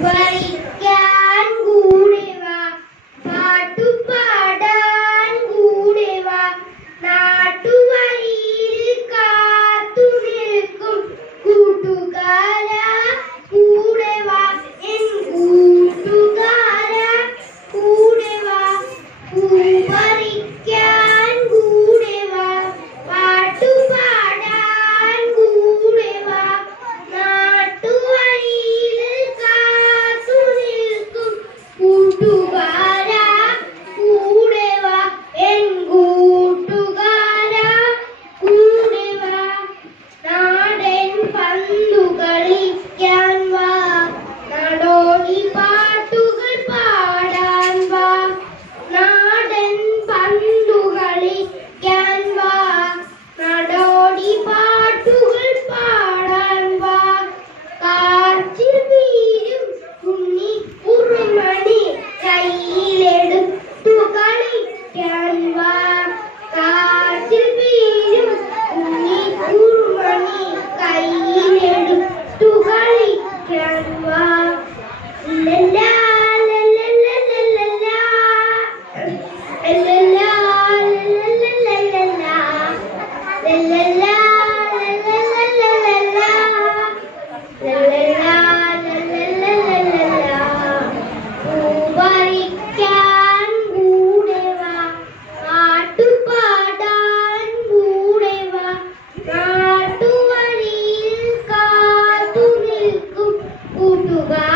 Bye. Suga